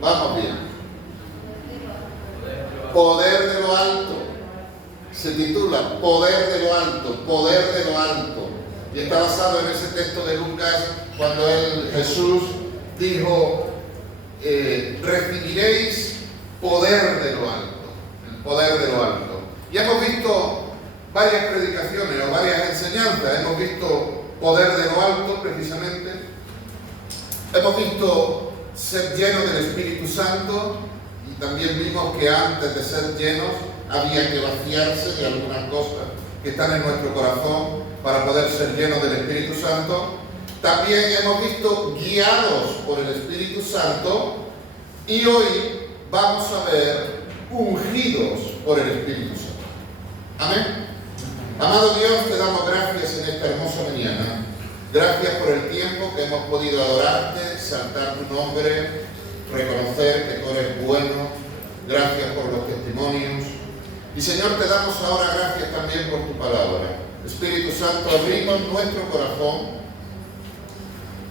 Vamos bien. Poder de lo alto. Se titula Poder de lo alto, Poder de lo alto. Y está basado en ese texto de Lucas cuando Jesús dijo, recibiréis poder de lo alto, el poder de lo alto. Y hemos visto varias predicaciones o varias enseñanzas, hemos visto poder de lo alto precisamente, hemos visto ser llenos del Espíritu Santo y también vimos que antes de ser llenos había que vaciarse de algunas cosas que están en nuestro corazón para poder ser llenos del Espíritu Santo. También hemos visto guiados por el Espíritu Santo y hoy vamos a ver ungidos por el Espíritu Santo. Amén. Amado Dios, te damos gracias en esta hermosa mañana. Gracias por el tiempo que hemos podido adorarte, exaltar tu nombre, reconocer que tú eres bueno. Gracias por los testimonios. Y Señor, te damos ahora gracias también por tu palabra. Espíritu Santo, abrimos nuestro corazón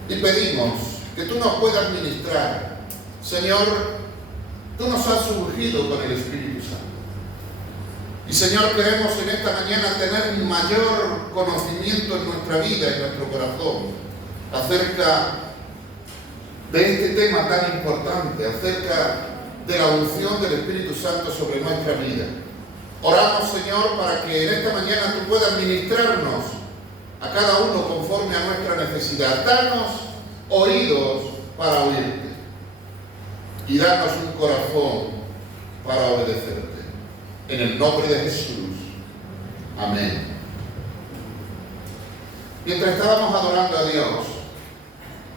y pedimos que tú nos puedas ministrar. Señor, tú nos has ungido con el Espíritu Santo. Y Señor, queremos en esta mañana tener un mayor conocimiento en nuestra vida, en nuestro corazón, acerca de este tema tan importante, acerca de la unción del Espíritu Santo sobre nuestra vida. Oramos, Señor, para que en esta mañana tú puedas ministrarnos a cada uno conforme a nuestra necesidad. Danos oídos para oírte y danos un corazón para obedecerte. En el nombre de Jesús. Amén. Mientras estábamos adorando a Dios,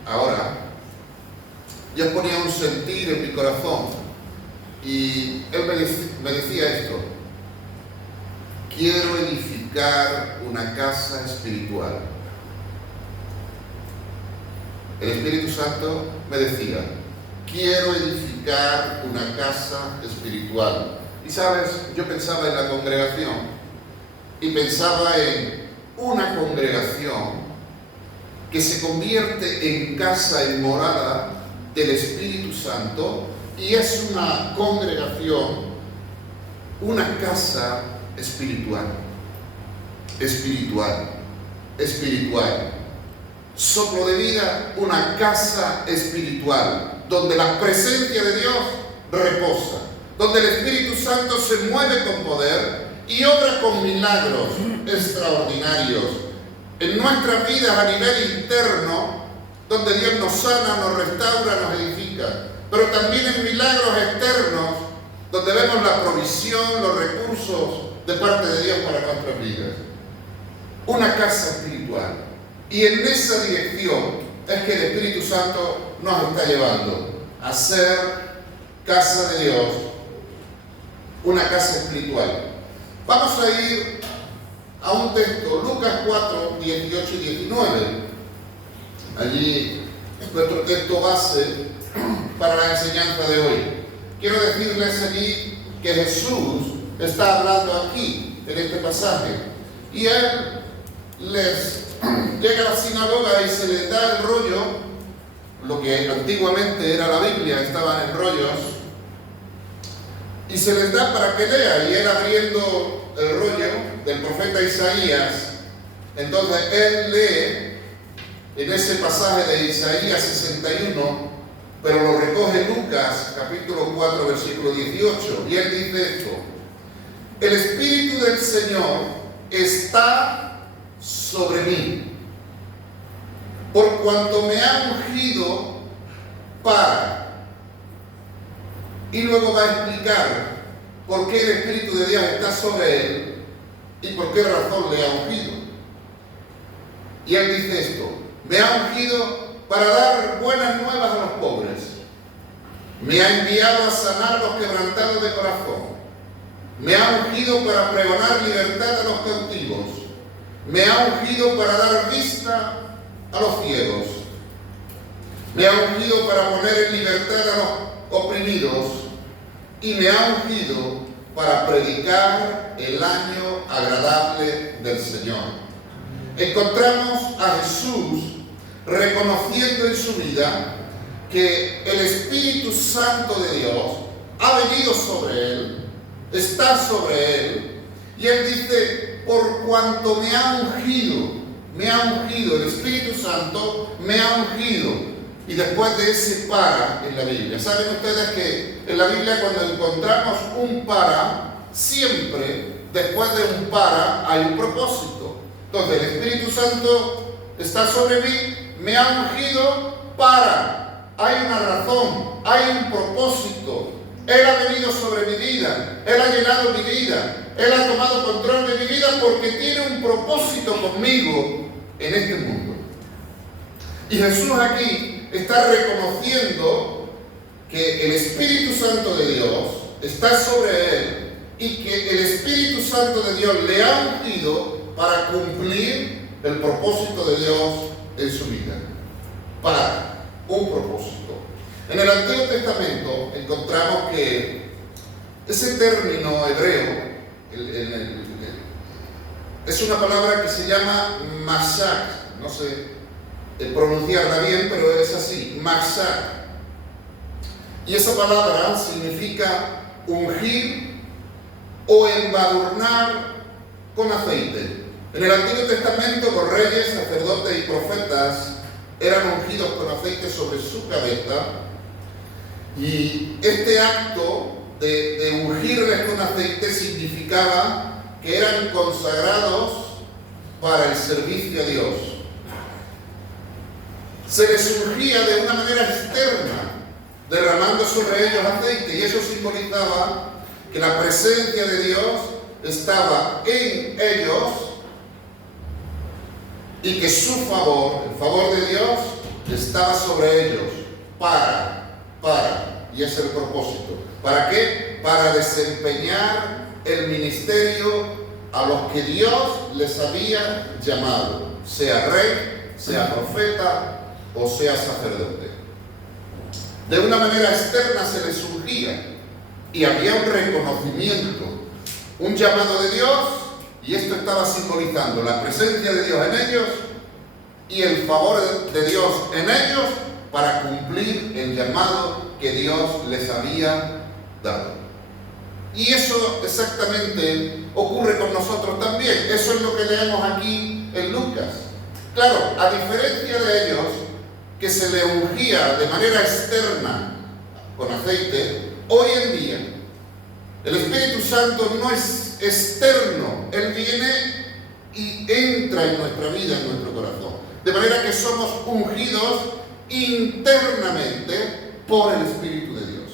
ahora, Dios ponía un sentir en mi corazón y Él me decía esto: quiero edificar una casa espiritual. El Espíritu Santo me decía, quiero edificar una casa espiritual. Y sabes, yo pensaba en la congregación y pensaba en una congregación que se convierte en casa, en morada del Espíritu Santo, y es una congregación, una casa espiritual, espiritual, espiritual. Soplo de vida, una casa espiritual, donde la presencia de Dios reposa, donde el Espíritu Santo se mueve con poder y obra con milagros extraordinarios en nuestras vidas a nivel interno, donde Dios nos sana, nos restaura, nos edifica, pero también en milagros externos, donde vemos la provisión, los recursos de parte de Dios para nuestras vidas. Una casa espiritual. Y en esa dirección es que el Espíritu Santo nos está llevando a ser casa de Dios, una casa espiritual. Vamos a ir a un texto, Lucas 4, 18 y 19. Allí nuestro texto base para la enseñanza de hoy. Quiero decirles allí que Jesús está hablando aquí, en este pasaje, y Él les llega a la sinagoga y se les da el rollo, lo que antiguamente era la Biblia, estaban en rollos, y se les da para que lea, y Él abriendo el rollo del profeta Isaías, entonces Él lee en ese pasaje de Isaías 61, pero lo recoge Lucas, capítulo 4, versículo 18, y Él dice esto: el Espíritu del Señor está sobre mí, por cuanto me ha ungido para... Y luego va a explicar por qué el Espíritu de Dios está sobre él y por qué razón le ha ungido. Y él dice esto: me ha ungido para dar buenas nuevas a los pobres, me ha enviado a sanar a los quebrantados de corazón, me ha ungido para pregonar libertad a los cautivos, me ha ungido para dar vista a los ciegos, me ha ungido para poner en libertad a los oprimidos, y me ha ungido para predicar el año agradable del Señor. Encontramos a Jesús reconociendo en su vida que el Espíritu Santo de Dios ha venido sobre él, está sobre él, y él dice, por cuanto me ha ungido, el Espíritu Santo me ha ungido. Y después de ese para en la Biblia. ¿Saben ustedes que en la Biblia cuando encontramos un para, siempre después de un para hay un propósito? Entonces el Espíritu Santo está sobre mí, me ha ungido para. Hay una razón, hay un propósito. Él ha venido sobre mi vida, Él ha llenado mi vida, Él ha tomado control de mi vida porque tiene un propósito conmigo en este mundo. Y Jesús aquí está reconociendo que el Espíritu Santo de Dios está sobre él y que el Espíritu Santo de Dios le ha ungido para cumplir el propósito de Dios en su vida. Para un propósito. En el Antiguo Testamento encontramos que ese término hebreo es una palabra que se llama mashak, no sé pronunciarla bien, pero es así, mashak. Y esa palabra significa ungir o embadurnar con aceite. En el Antiguo Testamento los reyes, sacerdotes y profetas eran ungidos con aceite sobre su cabeza, y este acto de ungirles con aceite significaba que eran consagrados para el servicio a Dios. Se les ungía de una manera externa, derramando sobre ellos aceite, y eso simbolizaba que la presencia de Dios estaba en ellos y que su favor, el favor de Dios, estaba sobre ellos y ese es el propósito. ¿Para qué? Para desempeñar el ministerio a los que Dios les había llamado, sea rey, sea profeta o sea sacerdote. De una manera externa se les ungía y había un reconocimiento, un llamado de Dios, y esto estaba simbolizando la presencia de Dios en ellos y el favor de Dios en ellos para cumplir el llamado que Dios les había dado. Y eso exactamente ocurre con nosotros también. Eso es lo que leemos aquí en Lucas. Claro, a diferencia de ellos, que se le ungía de manera externa con aceite, hoy en día el Espíritu Santo no es externo, Él viene y entra en nuestra vida, en nuestro corazón. De manera que somos ungidos internamente por el Espíritu de Dios.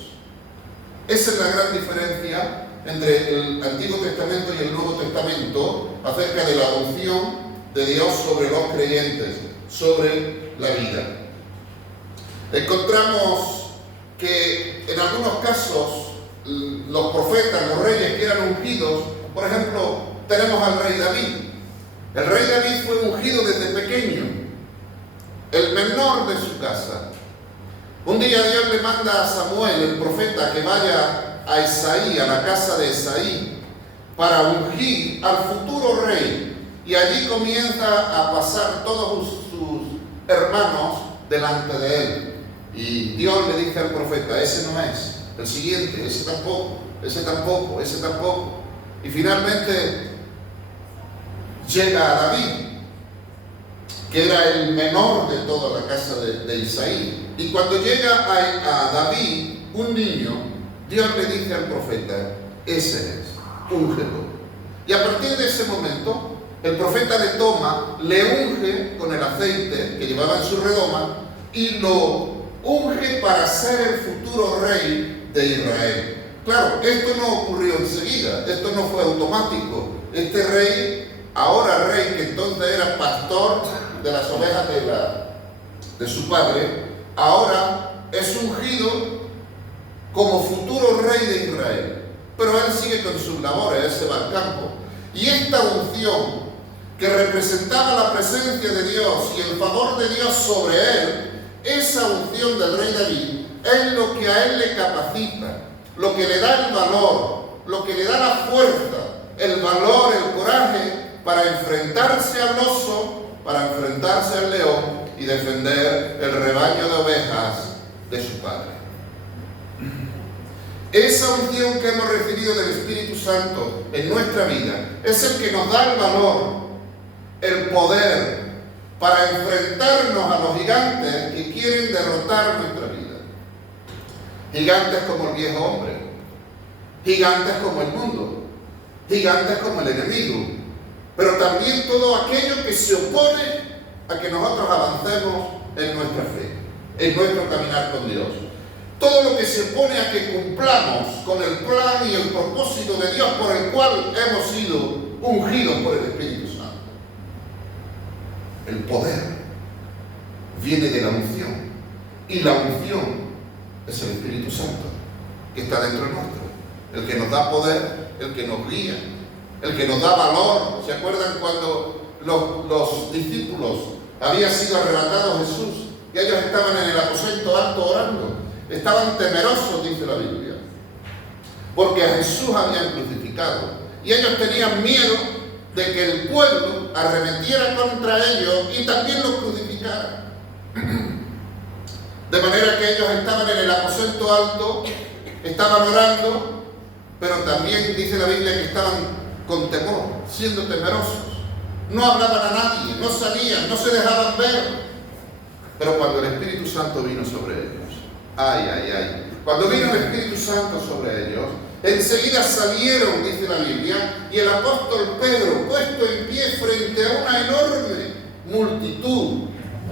Esa es la gran diferencia entre el Antiguo Testamento y el Nuevo Testamento acerca de la unción de Dios sobre los creyentes, sobre la vida. Encontramos que en algunos casos los profetas, los reyes que eran ungidos, por ejemplo, tenemos al rey David. El rey David fue ungido desde pequeño, el menor de su casa. Un día Dios le manda a Samuel, el profeta, que vaya a Isaí, a la casa de Isaí, para ungir al futuro rey. Y allí comienza a pasar todos sus hermanos delante de él. Y Dios le dice al profeta, ese no es, el siguiente, ese tampoco, ese tampoco, ese tampoco. Y finalmente llega a David, que era el menor de toda la casa de Isaí. Y cuando llega a David, un niño, Dios le dice al profeta, ese es, úngelo. Y a partir de ese momento, el profeta le toma, le unge con el aceite que llevaba en su redoma y lo unge para ser el futuro rey de Israel. Claro, esto no ocurrió enseguida, esto no fue automático. Este rey, ahora rey, que entonces era pastor de las ovejas de su padre, ahora es ungido como futuro rey de Israel. Pero él sigue con sus labores, él se va al campo. Y esta unción, que representaba la presencia de Dios y el favor de Dios sobre él, esa unción del rey David es lo que a él le capacita, lo que le da el valor, lo que le da la fuerza, el valor, el coraje para enfrentarse al oso, para enfrentarse al león y defender el rebaño de ovejas de su Padre. Esa unción que hemos recibido del Espíritu Santo en nuestra vida es el que nos da el valor, el poder para enfrentarnos a los gigantes que quieren derrotar nuestra vida. Gigantes como el viejo hombre, gigantes como el mundo, gigantes como el enemigo, pero también todo aquello que se opone a que nosotros avancemos en nuestra fe, en nuestro caminar con Dios. Todo lo que se opone a que cumplamos con el plan y el propósito de Dios por el cual hemos sido ungidos por el Espíritu Santo. El poder viene de la unción, y la unción es el Espíritu Santo que está dentro nuestro, el que nos da poder, el que nos guía, el que nos da valor. ¿Se acuerdan cuando los discípulos habían sido arrebatados Jesús y ellos estaban en el aposento alto orando? Estaban temerosos, dice la Biblia, porque a Jesús habían crucificado y ellos tenían miedo de que el pueblo arremetiera contra ellos y también los crucificara. De manera que ellos estaban en el aposento alto, estaban orando, pero también dice la Biblia que estaban con temor, siendo temerosos. No hablaban a nadie, no salían, no se dejaban ver. Pero cuando el Espíritu Santo vino sobre ellos, cuando vino el Espíritu Santo sobre ellos, enseguida salieron, dice la Biblia, y el apóstol Pedro, puesto en pie frente a una enorme multitud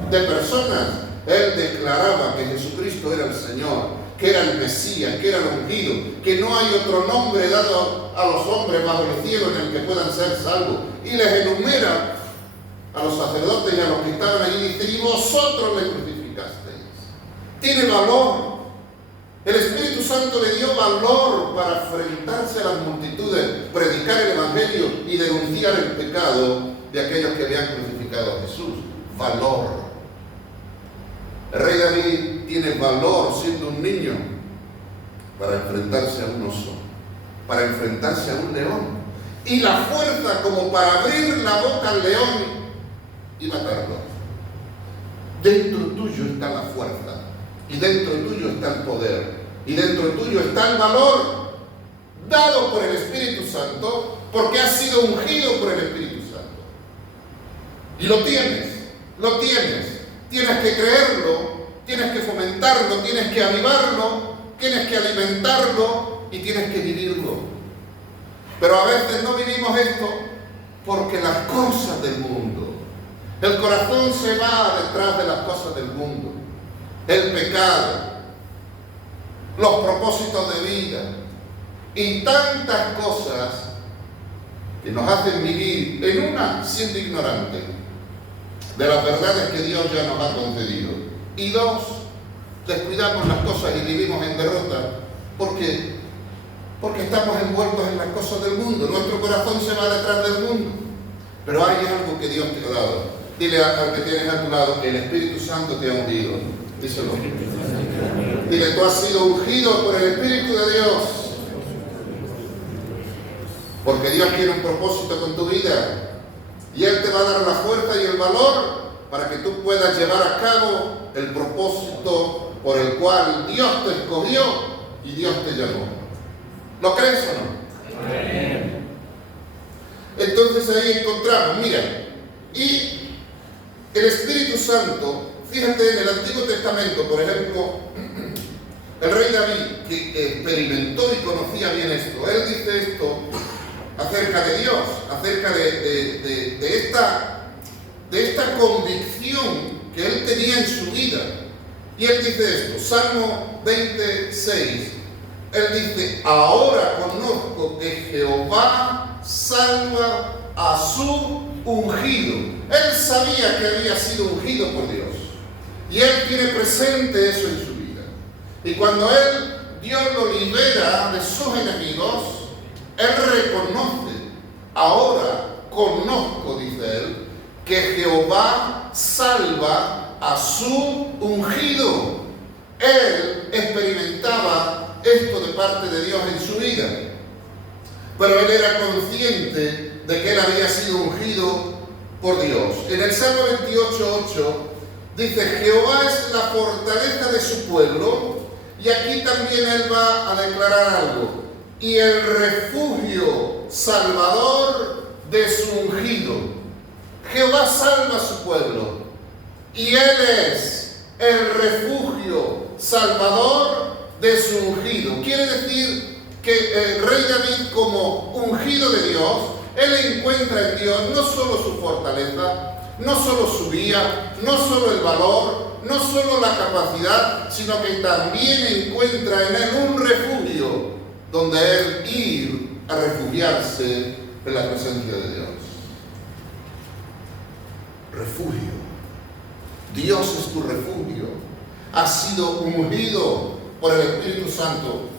de personas, él declaraba que Jesucristo era el Señor, que era el Mesías, que era el ungido, que no hay otro nombre dado a los hombres bajo el cielo en el que puedan ser salvos. Y les enumera a los sacerdotes y a los que estaban allí, dice: y vosotros le crucificasteis. Tiene valor. El Espíritu Santo le dio valor para enfrentarse a las multitudes, predicar el Evangelio y denunciar el pecado de aquellos que habían crucificado a Jesús. Valor. El rey David tiene valor siendo un niño para enfrentarse a un oso, para enfrentarse a un león, y la fuerza como para abrir la boca al león y matarlo. Dentro tuyo está la fuerza, y dentro tuyo está el poder, y dentro tuyo está el valor dado por el Espíritu Santo, porque has sido ungido por el Espíritu Santo. Y lo tienes. Tienes que creerlo, tienes que fomentarlo, tienes que avivarlo, tienes que alimentarlo y tienes que vivirlo. Pero a veces no vivimos esto porque las cosas del mundo, el corazón se va detrás de las cosas del mundo, el pecado, los propósitos de vida y tantas cosas que nos hacen vivir en una siendo ignorantes de las verdades que Dios ya nos ha concedido, y dos, descuidamos las cosas y vivimos en derrota porque estamos envueltos en las cosas del mundo. Nuestro corazón se va detrás del mundo. Pero hay algo que Dios te ha dado. Dile al que tienes a tu lado: el Espíritu Santo te ha ungido. Díselo. Dile: tú has sido ungido por el Espíritu de Dios, porque Dios tiene un propósito con tu vida. Y Él te va a dar la fuerza y el valor para que tú puedas llevar a cabo el propósito por el cual Dios te escogió y Dios te llamó. ¿Lo crees o no? Amén. Entonces ahí encontramos, mira, y el Espíritu Santo, fíjate en el Antiguo Testamento, por ejemplo, el rey David, que experimentó y conocía bien esto, él dice esto acerca de Dios, acerca de esta convicción que él tenía en su vida. Y él dice esto, Salmo 26, él dice: ahora conozco que Jehová salva a su ungido. Él sabía que había sido ungido por Dios, y él tiene presente eso en su vida. Y cuando Dios lo libera de sus enemigos, él reconoce: ahora conozco, dice él, que Jehová salva a su ungido. Él experimentaba esto de parte de Dios en su vida, pero él era consciente de que él había sido ungido por Dios. En el Salmo 28:8 Dice, Jehová es la fortaleza de su pueblo, y aquí también él va a declarar algo, y el refugio salvador de su ungido. Jehová salva a su pueblo, y él es el refugio salvador de su ungido. Quiere decir que el rey David, como ungido de Dios, él encuentra en Dios no solo su fortaleza, no solo su guía, no solo el valor, no solo la capacidad, sino que también encuentra en él un refugio donde él ir a refugiarse en la presencia de Dios. Refugio. Dios es tu refugio. Has sido ungido por el Espíritu Santo.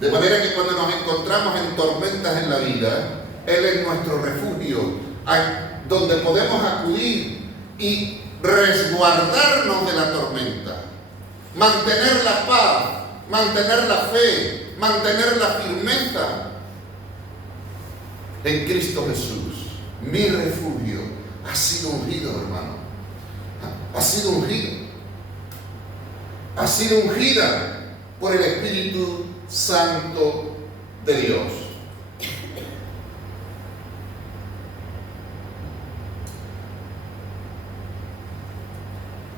De manera que cuando nos encontramos en tormentas en la vida, Él es nuestro refugio, donde podemos acudir y resguardarnos de la tormenta, mantener la paz, mantener la fe, mantener la firmeza en Cristo Jesús. Mi refugio ha sido ungido, hermano. Ha sido ungido. Ha sido ungida por el Espíritu Santo de Dios.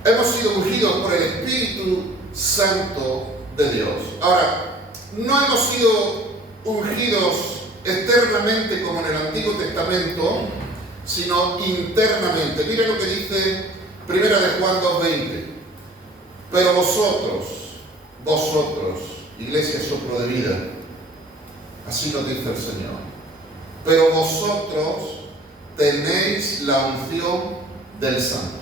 Hemos sido ungidos por el Espíritu Santo de Dios. Ahora, no hemos sido ungidos externamente como en el Antiguo Testamento, sino internamente. Mira lo que dice 1 de Juan 2:20. Pero vosotros, Iglesia Soplo de Vida, así nos dice el Señor, pero vosotros tenéis la unción del Santo.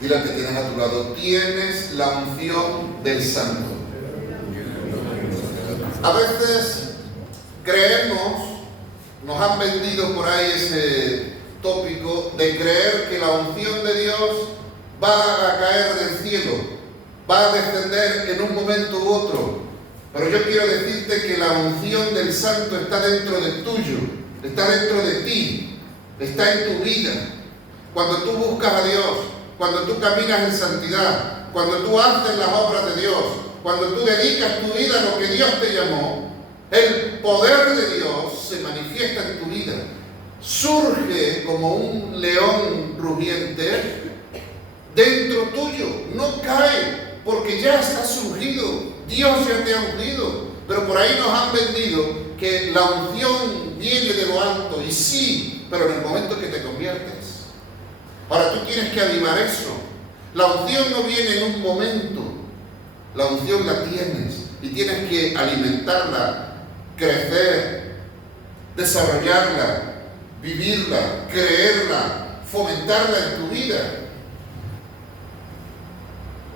Dile al que tienes a tu lado, tienes la unción del Santo. A veces creemos, nos han vendido por ahí ese tópico de creer que la unción de Dios va a caer del cielo, va a descender en un momento u otro. Pero yo quiero decirte que la unción del Santo está dentro de tuyo, está dentro de ti, está en tu vida. Cuando tú buscas a Dios, cuando tú caminas en santidad, cuando tú haces las obras de Dios, cuando tú dedicas tu vida a lo que Dios te llamó, el poder de Dios se manifiesta en tu vida. Surge como un león rugiente dentro tuyo, no cae, porque ya estás ungido, Dios ya te ha ungido. Pero por ahí nos han vendido que la unción viene de lo alto, y sí, pero en el momento que te conviertes. Ahora tú tienes que avivar eso. La unción no viene en un momento, la unción la tienes y tienes que alimentarla, crecer, desarrollarla, vivirla, creerla, fomentarla en tu vida.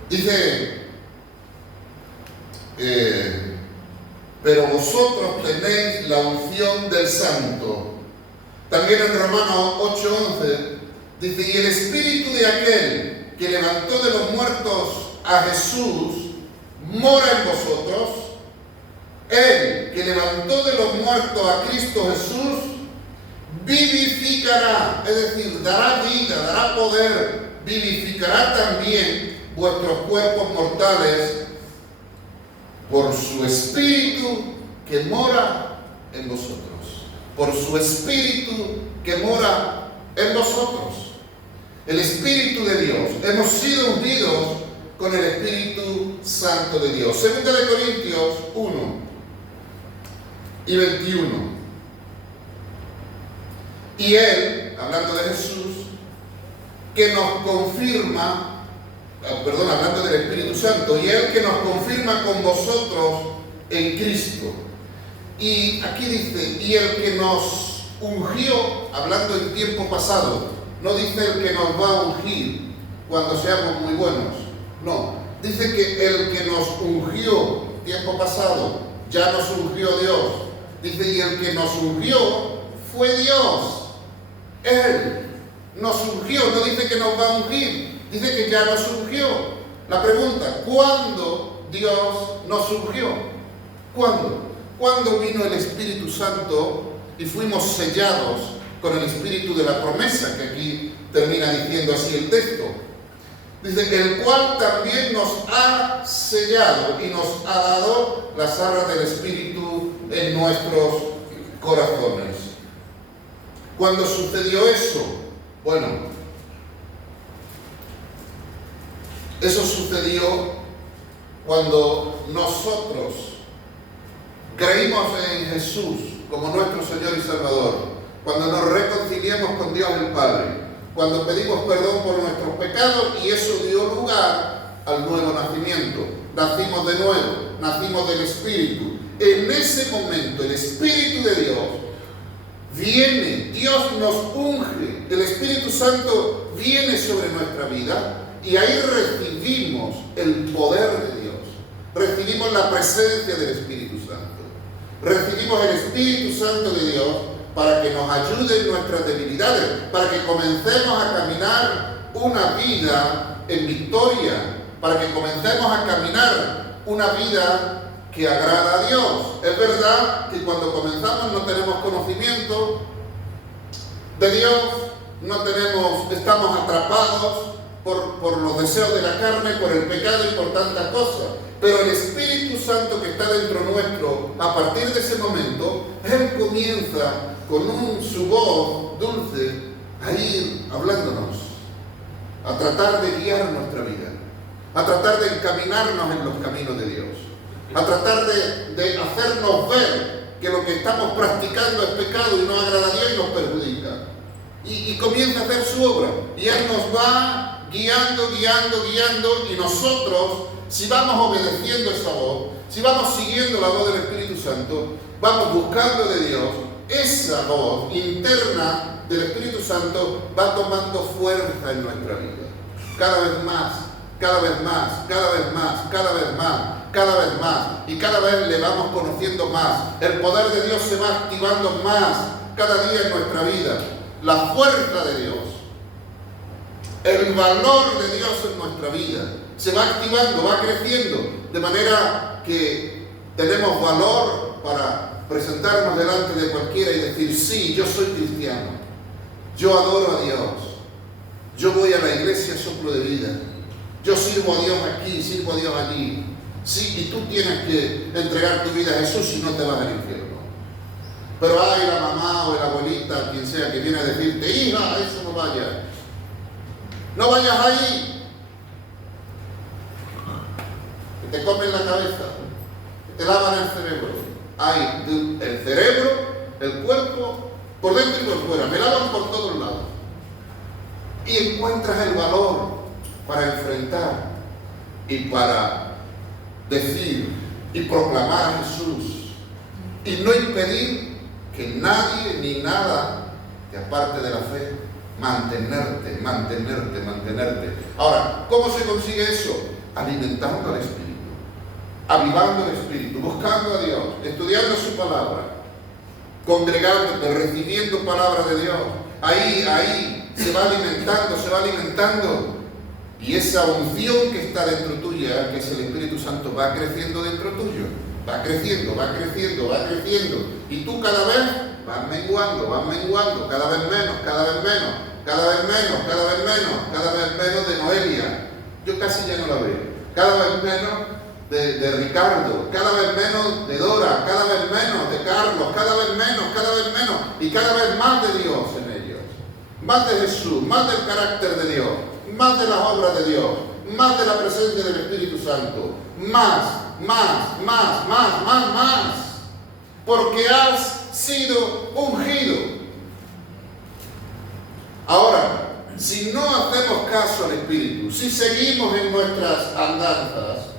Dice, pero vosotros tenéis la unción del Santo. También en Romanos 8:11 dice, y el Espíritu de aquel que levantó de los muertos a Jesús mora en vosotros. Él que levantó de los muertos a Cristo Jesús vivificará, es decir, dará vida, dará poder, vivificará también vuestros cuerpos mortales por su Espíritu que mora en vosotros. Por su Espíritu que mora en vosotros. El Espíritu de Dios. Hemos sido ungidos con el Espíritu Santo de Dios. 2 de Corintios 1:21. Y Él, hablando de Jesús, que nos confirma, hablando del Espíritu Santo, y Él que nos confirma con vosotros en Cristo. Y aquí dice, y el que nos ungió, hablando en tiempo pasado, no dice el que nos va a ungir cuando seamos muy buenos, no, dice que el que nos ungió, tiempo pasado, ya nos ungió Dios. Dice, y el que nos ungió fue Dios. Él nos ungió, no dice que nos va a ungir, dice que ya nos ungió. La pregunta, ¿cuándo Dios nos ungió? ¿Cuándo? ¿Cuándo vino el Espíritu Santo y fuimos sellados con el Espíritu de la promesa que aquí termina diciendo así el texto. Dice, el cual también nos ha sellado y nos ha dado las arras del Espíritu en nuestros corazones. ¿Cuándo sucedió eso? Bueno, eso sucedió cuando nosotros creímos en Jesús como nuestro Señor y Salvador, cuando nos reconciliamos con Dios el Padre, cuando pedimos perdón por nuestros pecados, y eso dio lugar al nuevo nacimiento. Nacimos de nuevo, nacimos del Espíritu. En ese momento el Espíritu de Dios viene, Dios nos unge, el Espíritu Santo viene sobre nuestra vida y ahí recibimos el poder de Dios, recibimos la presencia del Espíritu Santo, recibimos el Espíritu Santo de Dios para que nos ayude en nuestras debilidades, para que comencemos a caminar una vida en victoria, para que comencemos a caminar una vida que agrada a Dios. Es verdad que cuando comenzamos no tenemos conocimiento de Dios, estamos atrapados por los deseos de la carne, por el pecado y por tantas cosas. Pero el Espíritu Santo que está dentro nuestro, a partir de ese momento, Él comienza con su voz dulce a ir hablándonos, a tratar de guiar nuestra vida, a tratar de encaminarnos en los caminos de Dios, a tratar de hacernos ver que lo que estamos practicando es pecado y no agrada a Dios y nos perjudica. Y comienza a hacer su obra. Y Él nos va guiando, y nosotros, si vamos obedeciendo esa voz, si vamos siguiendo la voz del Espíritu Santo, vamos buscando de Dios, esa voz interna del Espíritu Santo va tomando fuerza en nuestra vida. Cada vez más, cada vez más, cada vez más, cada vez más, cada vez más. Y cada vez le vamos conociendo más. El poder de Dios se va activando más cada día en nuestra vida. La fuerza de Dios, el valor de Dios en nuestra vida se va activando, va creciendo, de manera que tenemos valor para presentarnos delante de cualquiera y decir, sí, yo soy cristiano, yo adoro a Dios, yo voy a la iglesia Soplo de Vida, yo sirvo a Dios aquí, sirvo a Dios allí. Sí, y tú tienes que entregar tu vida a Jesús si no te vas al infierno. Pero hay la mamá o la abuelita, quien sea, que viene a decirte, hija, a eso no vayas. No vayas ahí. Que te comen la cabeza, que te lavan el cerebro. Hay el cerebro, el cuerpo, por dentro y por fuera. Me lavan por todos lados. Y encuentras el valor para enfrentar y para decir y proclamar a Jesús. Y no impedir que nadie ni nada te aparte de la fe. Mantenerte. Ahora, ¿cómo se consigue eso? Alimentando al Espíritu, avivando el Espíritu, buscando a Dios, estudiando su palabra, congregándote, recibiendo palabra de Dios. Ahí se va alimentando. Y esa unción que está dentro tuya, que es el Espíritu Santo, va creciendo dentro tuyo. Va creciendo. Y tú cada vez vas menguando, cada vez menos de Noelia. Yo casi ya no la veo. Cada vez menos de Ricardo, cada vez menos de Dora, cada vez menos de Carlos, cada vez menos, y cada vez más de Dios en ellos. Más de Jesús, más del carácter de Dios, más de las obras de Dios, más de la presencia del Espíritu Santo, más. Porque has sido ungido. Ahora, si no hacemos caso al Espíritu, si seguimos en nuestras andanzas,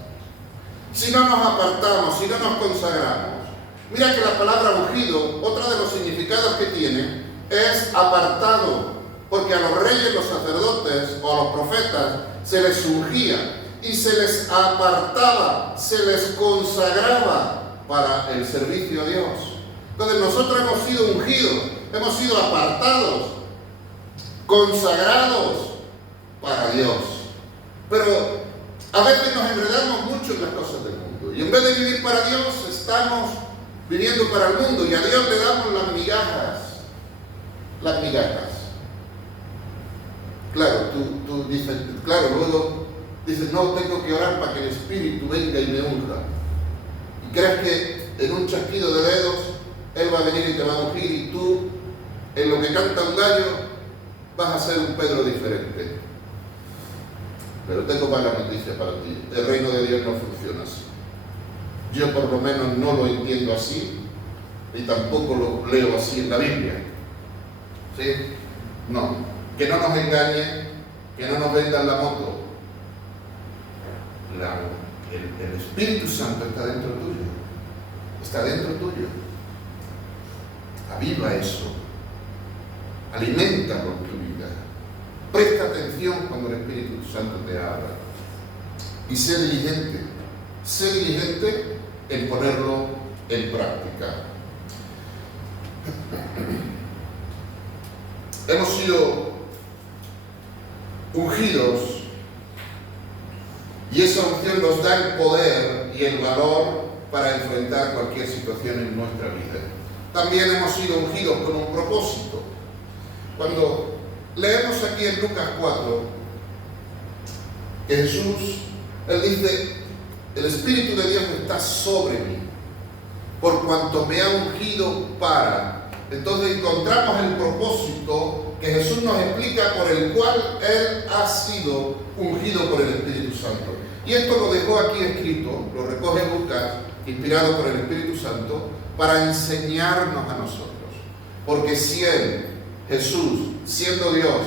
si no nos apartamos, si no nos consagramos, mira que la palabra ungido, otra de los significados que tiene, es apartado, porque a los reyes, los sacerdotes o a los profetas se les ungía y se les apartaba, se les consagraba para el servicio a Dios. Entonces nosotros hemos sido ungidos, hemos sido apartados, consagrados para Dios. Pero a veces nos enredamos mucho en las cosas del mundo y en vez de vivir para Dios estamos viviendo para el mundo, y a Dios le damos las migajas. tú dices, claro, luego dices, no, tengo que orar para que el Espíritu venga y me unja. Y crees que en un chasquido de dedos Él va a venir y te va a ungir, y tú, en lo que canta un gallo, vas a ser un Pedro diferente. Pero tengo mala noticia para ti. El reino de Dios no funciona así. Yo por lo menos no lo entiendo así, y tampoco lo leo así en la Biblia. ¿Sí? No. Que no nos engañen, que no nos vendan la moto. El Espíritu Santo está dentro tuyo. Está dentro tuyo. Aviva eso. Aliméntalo en tu vida. Presta atención cuando el Espíritu Santo te habla. Y sé diligente. Sé diligente en ponerlo en práctica. Hemos sido ungidos, y esa unción nos da el poder y el valor para enfrentar cualquier situación en nuestra vida. También hemos sido ungidos con un propósito. Cuando leemos aquí en Lucas 4, que Jesús, Él dice, el Espíritu de Dios está sobre mí, por cuanto me ha ungido para... Entonces encontramos el propósito que Jesús nos explica por el cual Él ha sido ungido por el Espíritu Santo. Y esto lo dejó aquí escrito, lo recoge Lucas, inspirado por el Espíritu Santo, para enseñarnos a nosotros. Porque si Él, Jesús, siendo Dios,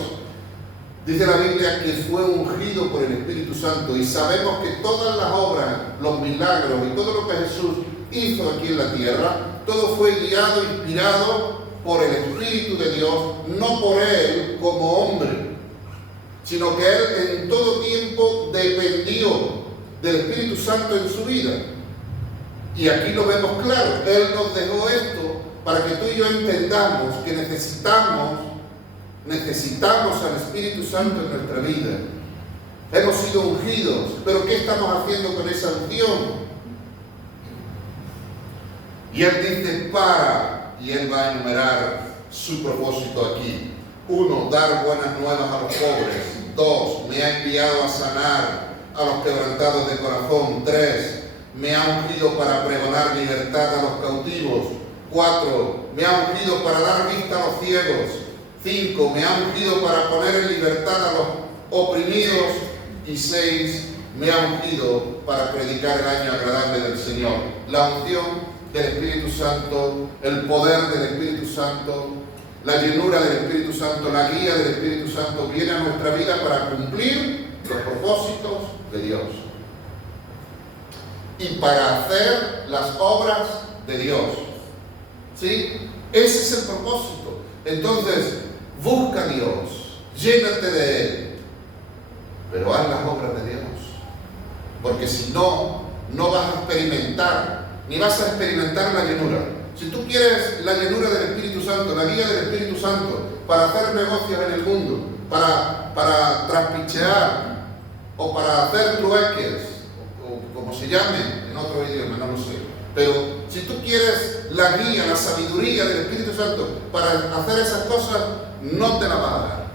dice la Biblia que fue ungido por el Espíritu Santo, y sabemos que todas las obras, los milagros y todo lo que Jesús hizo aquí en la tierra, todo fue guiado, inspirado por el Espíritu de Dios, no por Él como hombre, sino que Él en todo tiempo dependió del Espíritu Santo en su vida. Y aquí lo vemos claro, Él nos dejó esto para que tú y yo entendamos que necesitamos al Espíritu Santo en nuestra vida. Hemos sido ungidos, pero ¿qué estamos haciendo con esa unción? Y Él dice y Él va a enumerar su propósito aquí. 1, dar buenas nuevas a los pobres. 2, me ha enviado a sanar a los quebrantados de corazón. 3, me ha ungido para pregonar libertad a los cautivos. 4, me ha ungido para dar vista a los ciegos. 5, me ha ungido para poner en libertad a los oprimidos. Y 6, me ha ungido para predicar el año agradable del Señor. La unción del Espíritu Santo, el poder del Espíritu Santo, la llenura del Espíritu Santo, la guía del Espíritu Santo viene a nuestra vida para cumplir los propósitos de Dios y para hacer las obras de Dios. ¿Sí? Ese es el propósito. Entonces, busca a Dios, llénate de Él, pero haz las obras de Dios, porque si no, no vas a experimentar, ni vas a experimentar la llenura. Si tú quieres la llenura del Espíritu Santo, la guía del Espíritu Santo para hacer negocios en el mundo, para traspichear o para hacer trueques, o como se llame en otro idioma, no lo sé. Pero si tú quieres la guía, la sabiduría del Espíritu Santo para hacer esas cosas, no te la va a dar.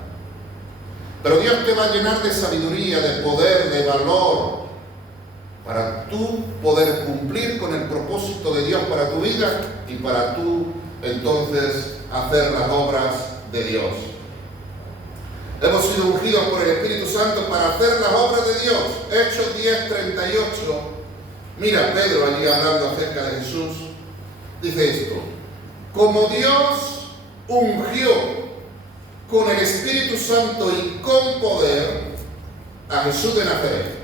Pero Dios te va a llenar de sabiduría, de poder, de valor, para tú poder cumplir con el propósito de Dios para tu vida y para tú entonces hacer las obras de Dios. Hemos sido ungidos por el Espíritu Santo para hacer las obras de Dios. Hechos 10:38. Mira, Pedro allí hablando acerca de Jesús, dice esto: como Dios ungió con el Espíritu Santo y con poder a Jesús de Nazaret,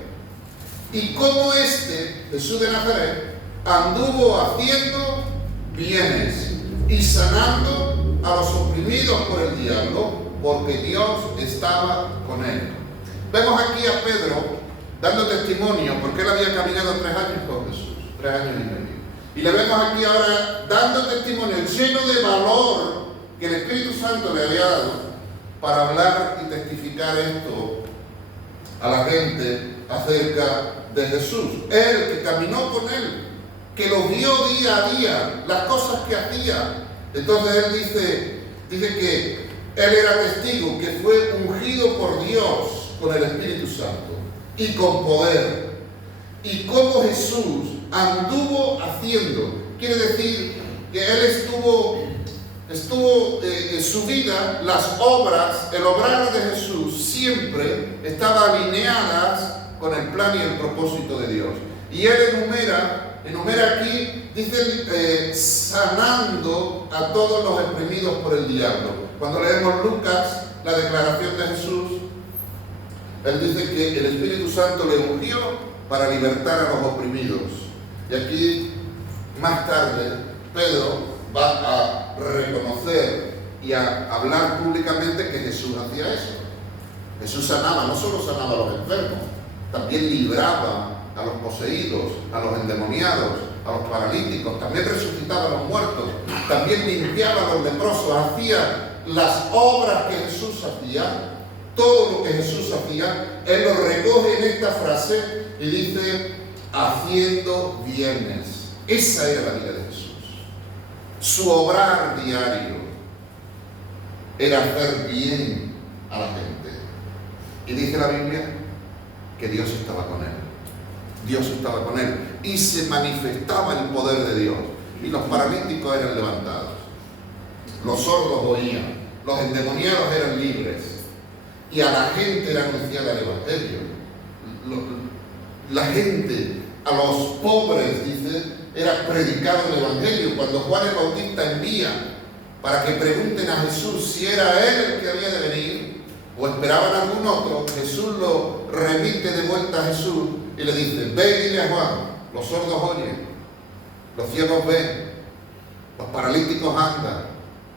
y como Jesús de Nazaret, anduvo haciendo bienes y sanando a los oprimidos por el diablo, porque Dios estaba con él. Vemos aquí a Pedro dando testimonio, porque él había caminado 3 años con Jesús, 3 años y medio. Y le vemos aquí ahora dando testimonio, lleno de valor que el Espíritu Santo le había dado para hablar y testificar esto a la gente acerca de Jesús. Él que caminó con él, que lo vio día a día, las cosas que hacía. Entonces él dice que él era testigo, que fue ungido por Dios con el Espíritu Santo y con poder. Y cómo Jesús anduvo haciendo. Quiere decir que Él estuvo en su vida, las obras, el obrar de Jesús siempre estaba alineadas con el plan y el propósito de Dios. Y Él enumera aquí, dice, sanando a todos los oprimidos por el diablo. Cuando leemos Lucas, la declaración de Jesús, Él dice que el Espíritu Santo le ungió para libertar a los oprimidos. Y aquí, más tarde, Pedro va a reconocer y a hablar públicamente que Jesús hacía eso. Jesús sanaba, no solo sanaba a los enfermos, también libraba a los poseídos, a los endemoniados, a los paralíticos, también resucitaba a los muertos, también limpiaba a los leprosos, hacía las obras que Jesús hacía. Todo lo que Jesús hacía, Él lo recoge en esta frase y dice, haciendo bienes. Esa era la vida de Jesús. Su obrar diario era hacer bien a la gente. Y dice la Biblia que Dios estaba con Él. Dios estaba con Él. Y se manifestaba el poder de Dios. Y los paralíticos eran levantados. Los sordos oían. Los endemoniados eran libres. Y a la gente era anunciada el Evangelio. La gente, a los pobres, dice, era predicado el Evangelio. Cuando Juan el Bautista envía para que pregunten a Jesús si era Él el que había de venir o esperaban algún otro, Jesús lo remite de vuelta a Jesús y le dice, ve y dile a Juan, los sordos oyen, los ciegos ven, los paralíticos andan.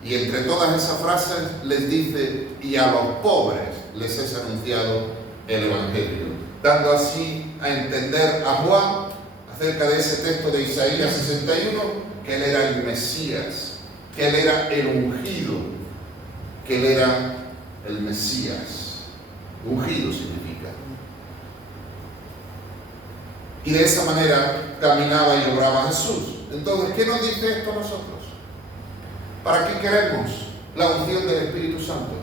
Y entre todas esas frases les dice, y a los pobres les es anunciado el Evangelio, dando así a entender a Juan acerca de ese texto de Isaías 61, que Él era el Mesías, que Él era el ungido, que Él era el Mesías. Ungido significa. Y de esa manera caminaba y obraba Jesús. Entonces, ¿qué nos dice esto a nosotros? ¿Para qué queremos la unción del Espíritu Santo?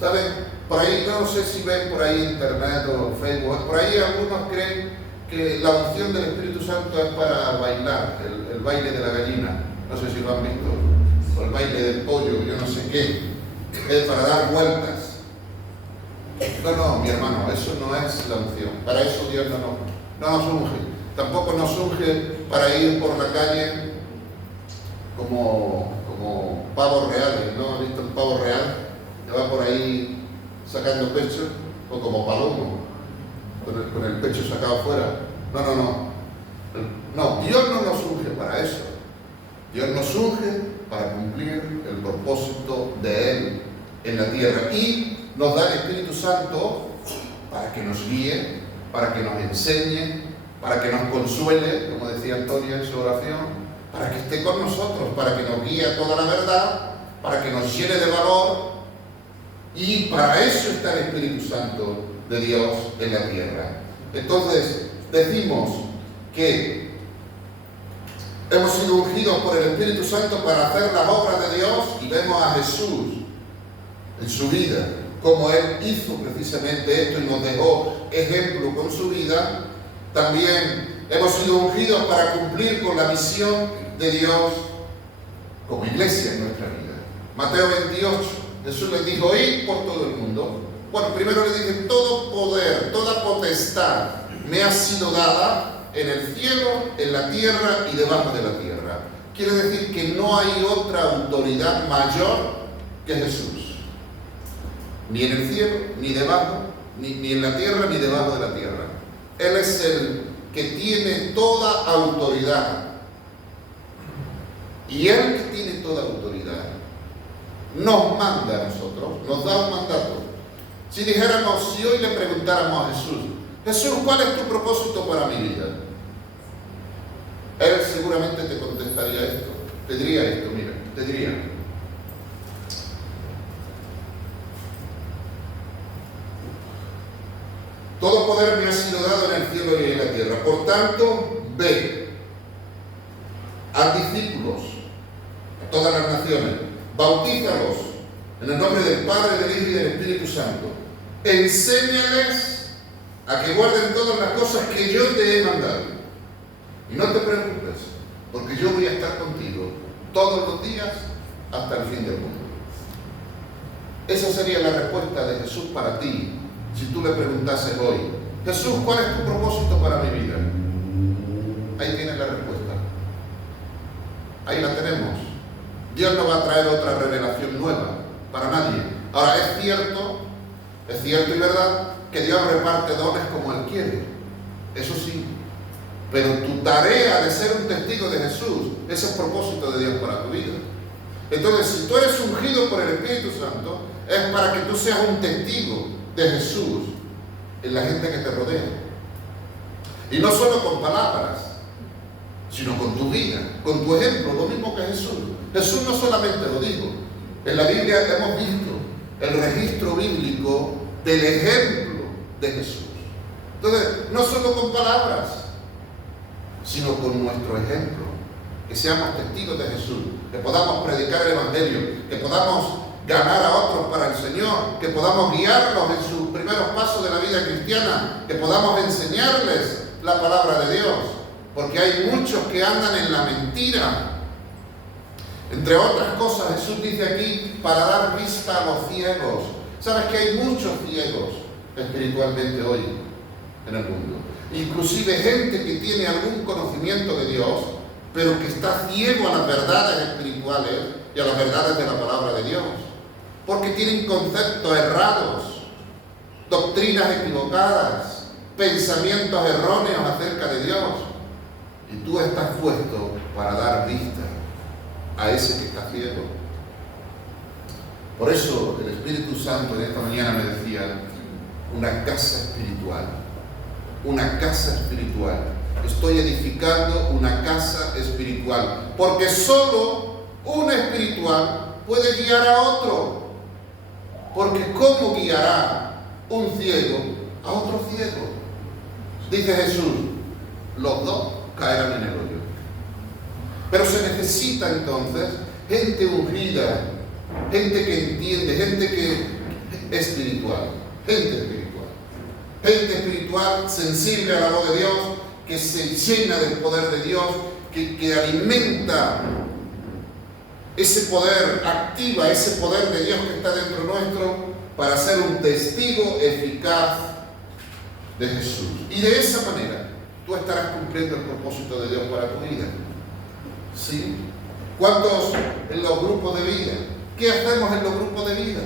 ¿Saben? Por ahí, no sé si ven por ahí internet o Facebook, por ahí algunos creen que la unción del Espíritu Santo es para bailar, el baile de la gallina. No sé si lo han visto. O el baile del pollo, yo no sé qué. Es para dar vueltas. No, mi hermano, eso no es la unción. Para eso Dios no nos unge. Tampoco nos unge para ir por la calle como pavos reales, ¿no? ¿Han visto el pavo real? Que va por ahí sacando pecho, o como palomo, con el pecho sacado afuera. No, Dios no nos unge para eso. Dios nos unge para cumplir el propósito de Él en la tierra. Y nos da el Espíritu Santo para que nos guíe, para que nos enseñe, para que nos consuele, como decía Antonio en su oración, para que esté con nosotros, para que nos guíe a toda la verdad, para que nos llene de valor. Y para eso está el Espíritu Santo de Dios en la tierra. Entonces, decimos que hemos sido ungidos por el Espíritu Santo para hacer las obras de Dios, y vemos a Jesús en su vida, como Él hizo precisamente esto y nos dejó ejemplo con su vida. También hemos sido ungidos para cumplir con la misión de Dios como iglesia en nuestra vida. Mateo 28, Jesús les dijo, id por todo el mundo. Bueno, primero le dije, todo poder, toda potestad me ha sido dada en el cielo, en la tierra y debajo de la tierra. Quiere decir que no hay otra autoridad mayor que Jesús. Ni en el cielo, ni debajo, ni en la tierra, ni debajo de la tierra. Él es el que tiene toda autoridad. Y Él que tiene toda autoridad nos manda a nosotros, nos da un mandato. Si hoy le preguntáramos a Jesús, Jesús, ¿cuál es tu propósito para mi vida? Él seguramente te contestaría esto, te diría esto, mira, te diría: todo poder me ha sido dado en el cielo y en la tierra. Por tanto, ve, haz discípulos a todas las naciones, bautízalos en el nombre del Padre, del Hijo y del Espíritu Santo, enséñales a que guarden todas las cosas que yo te he mandado. Y no te preocupes, porque yo voy a estar contigo todos los días hasta el fin del mundo. Esa sería la respuesta de Jesús para ti, si tú le preguntases hoy: Jesús, ¿cuál es tu propósito para mi vida? Ahí tienes la respuesta. Ahí la tenemos. Dios no va a traer otra revelación nueva para nadie. Ahora, es cierto y verdad que Dios reparte dones como Él quiere. Eso sí. Pero tu tarea de ser un testigo de Jesús es el propósito de Dios para tu vida. Entonces, si tú eres ungido por el Espíritu Santo, es para que tú seas un testigo de Jesús en la gente que te rodea. Y no solo con palabras, sino con tu vida, con tu ejemplo, lo mismo que Jesús. Jesús no solamente lo dijo. En la Biblia hemos visto el registro bíblico del ejemplo de Jesús. Entonces, no solo con palabras, sino con nuestro ejemplo. Que seamos testigos de Jesús, que podamos predicar el Evangelio, que podamos ganar a otros para el Señor, que podamos guiarlos en sus primeros pasos de la vida cristiana, que podamos enseñarles la palabra de Dios, porque hay muchos que andan en la mentira. Entre otras cosas, Jesús dice aquí, para dar vista a los ciegos. ¿Sabes que hay muchos ciegos espiritualmente hoy en el mundo? Inclusive gente que tiene algún conocimiento de Dios, pero que está ciego a las verdades espirituales y a las verdades de la palabra de Dios, porque tienen conceptos errados, doctrinas equivocadas, pensamientos erróneos acerca de Dios, y tú estás puesto para dar vista a ese que está ciego. Por eso el Espíritu Santo en esta mañana me decía: una casa espiritual, una casa espiritual. Estoy edificando una casa espiritual, porque solo un espiritual puede guiar a otro. Porque ¿cómo guiará un ciego a otro ciego? Dice Jesús: los dos caerán en el hoyo. Pero se necesita entonces gente ungida, gente que entiende, gente que espiritual, gente espiritual sensible a la voz de Dios, que se llena del poder de Dios, que alimenta ese poder, activa ese poder de Dios que está dentro nuestro para ser un testigo eficaz de Jesús. Y de esa manera tú estarás cumpliendo el propósito de Dios para tu vida. ¿Sí? ¿Cuántos en los grupos de vida? ¿Qué hacemos en los grupos de vida?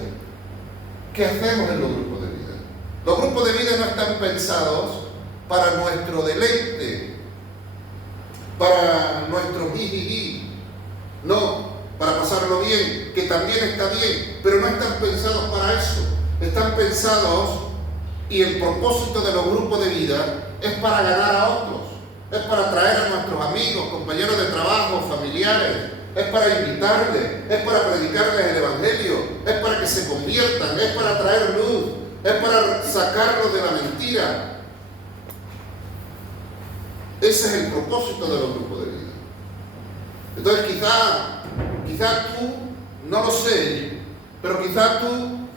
¿Qué hacemos en los grupos de vida? Los grupos de vida no están pensados para nuestro deleite, para nuestro jijiji, no, para pasarlo bien, que también está bien, pero no están pensados para eso. Están pensados, y el propósito de los grupos de vida es para ganar a otros, es para traer a nuestros amigos, compañeros de trabajo, familiares, es para invitarles, es para predicarles el Evangelio, es para que se conviertan, es para traer luz, es para sacarlos de la mentira. Ese es el propósito de los grupos de vida. Entonces quizá tú, no lo sé, pero quizá tú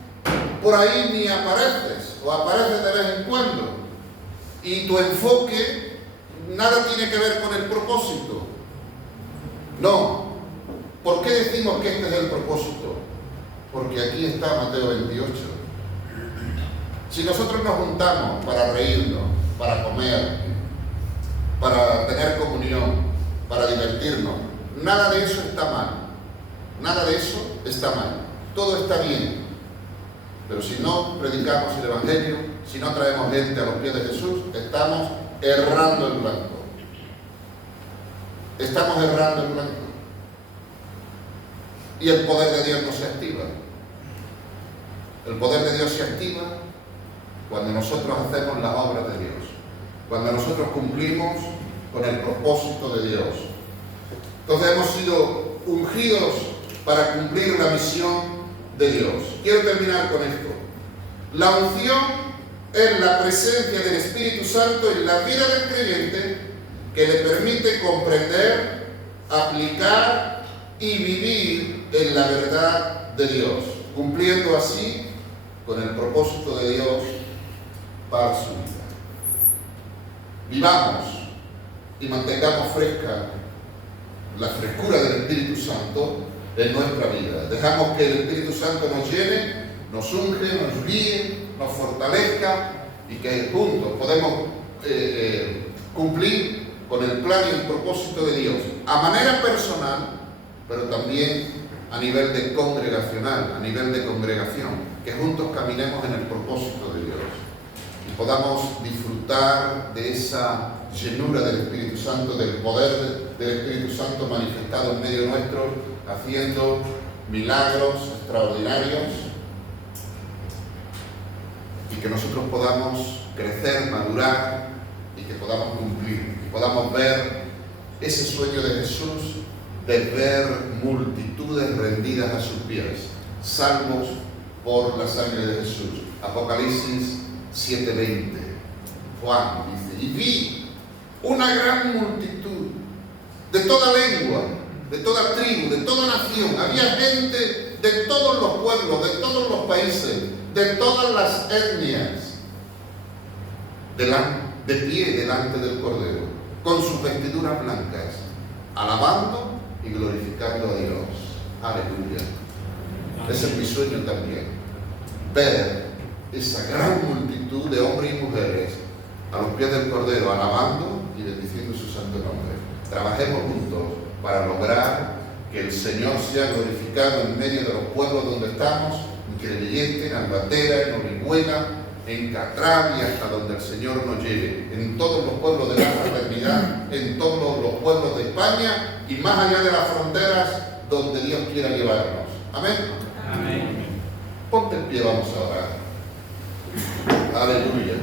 por ahí ni apareces, o apareces de vez en cuando, y tu enfoque nada tiene que ver con el propósito. No. ¿Por qué decimos que este es el propósito? Porque aquí está Mateo 28. Si nosotros nos juntamos para reírnos, para comer, para tener comunión, para divertirnos, nada de eso está mal. Nada de eso está mal. Todo está bien. Pero si no predicamos el Evangelio, si no traemos gente a los pies de Jesús, estamos errando en blanco. Estamos errando en blanco. Y el poder de Dios no se activa. El poder de Dios se activa cuando nosotros hacemos las obras de Dios, cuando nosotros cumplimos con el propósito de Dios. Entonces hemos sido ungidos para cumplir la misión de Dios. Quiero terminar con esto. La unción es la presencia del Espíritu Santo en la vida del creyente que le permite comprender, aplicar y vivir en la verdad de Dios, cumpliendo así con el propósito de Dios para su vida. Vivamos y mantengamos fresca la frescura del Espíritu Santo en nuestra vida. Dejamos que el Espíritu Santo nos llene, nos unge, nos guíe, nos fortalezca y que juntos podemos cumplir con el plan y el propósito de Dios a manera personal, pero también a nivel de congregacional, a nivel de congregación, que juntos caminemos en el propósito de Dios y podamos disfrutar de esa llenura del Espíritu Santo, del poder del Espíritu Santo manifestado en medio nuestro, haciendo milagros extraordinarios, y que nosotros podamos crecer, madurar y que podamos cumplir, y podamos ver ese sueño de Jesús de ver multitudes rendidas a sus pies, salvos por la sangre de Jesús. Apocalipsis 7:20. Juan dice, y vi una gran multitud de toda lengua, de toda tribu, de toda nación. Había gente de todos los pueblos, de todos los países, de todas las etnias, de pie delante del Cordero, con sus vestiduras blancas, alabando y glorificando a Dios. Aleluya. Ese es mi sueño también, ver esa gran multitud de hombres y mujeres a los pies del Cordero, alabando y bendiciendo su santo nombre. Trabajemos juntos para lograr que el Señor sea glorificado en medio de los pueblos donde estamos, en Crevillente, en Albatera, en Orihuela, en Catral y hasta donde el Señor nos lleve, en todos los pueblos de la fraternidad, en todos los pueblos de España y más allá de las fronteras donde Dios quiera llevarnos. Amén. Amén. Ponte en pie, vamos a orar. Aleluya.